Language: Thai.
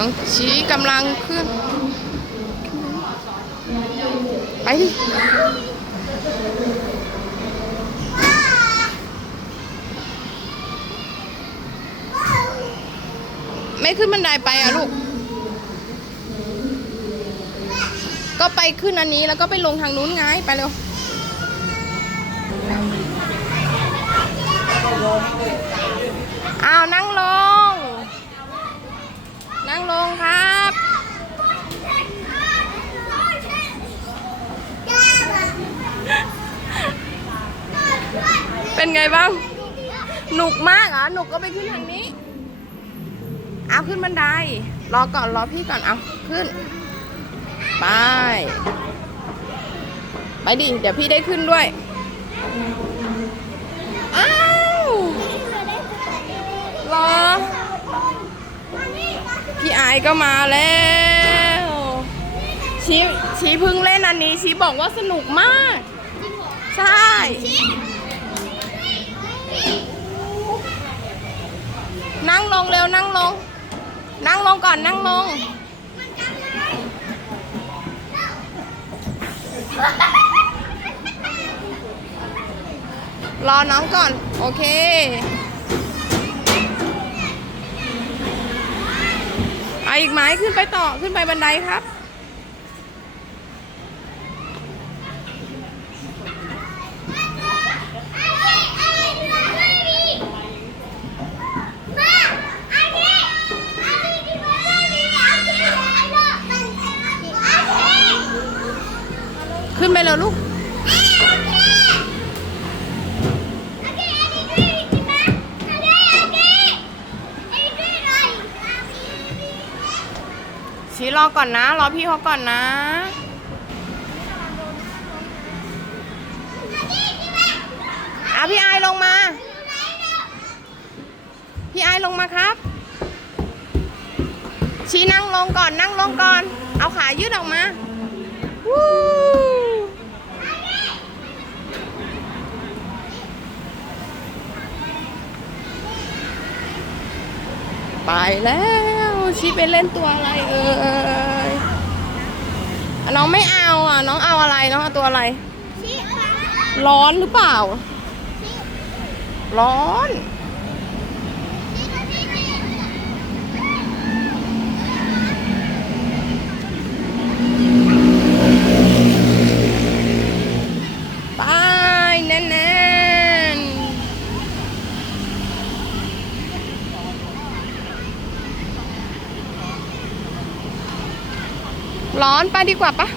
น้องชี้กำลังขึ้น ไปดิไม่ขึ้นบันไดไปอะลูก ก็ไปขึ้นอันนี้แล้วก็ไปลงทางนู้นไง ไปเร็วอ้าวนั่งลง นั่งลงครับ เป็นไงบ้าง หนุกมากเหรอะหนุกก็ไปขึ้นทางนี้ เอาขึ้นบันได รอก่อน รอพี่ก่อน เอาขึ้น ไป ไปดิ เดี๋ยวพี่ได้ขึ้นด้วย อ้าวรอ พี่ไอายก็มาแล้วชี้ชี้พึ่งเล่นอันนี้ชี้บอกว่าสนุกมาก ใช่ นั่งลง เร็วนั่งลง นั่งลงก่อนนั่งลงรอน้องก่อน โอเค เอาอีกไหมขึ้นไปต่อขึ้นไปบันไดครับ ขึ้นไปเลยลูกชีรอก่อนนะ รอพี่เขาก่อนนะอะพี่ไอลงมา พี่ไอลงมาครับ ชี้นั่งลงก่อนนั่งลงก่อน เอาขายืดออกมาวู้ ไปแล้วชี้ไปเล่นตัวอะไรเอ่ยอะน้องไม่เอาอะ น้องเอาอะไรน้องเอาตัวอะไร ร้อนหรือเปล่า ร้อน ไปแน่นๆ ร้อนไปดีกว่าปะ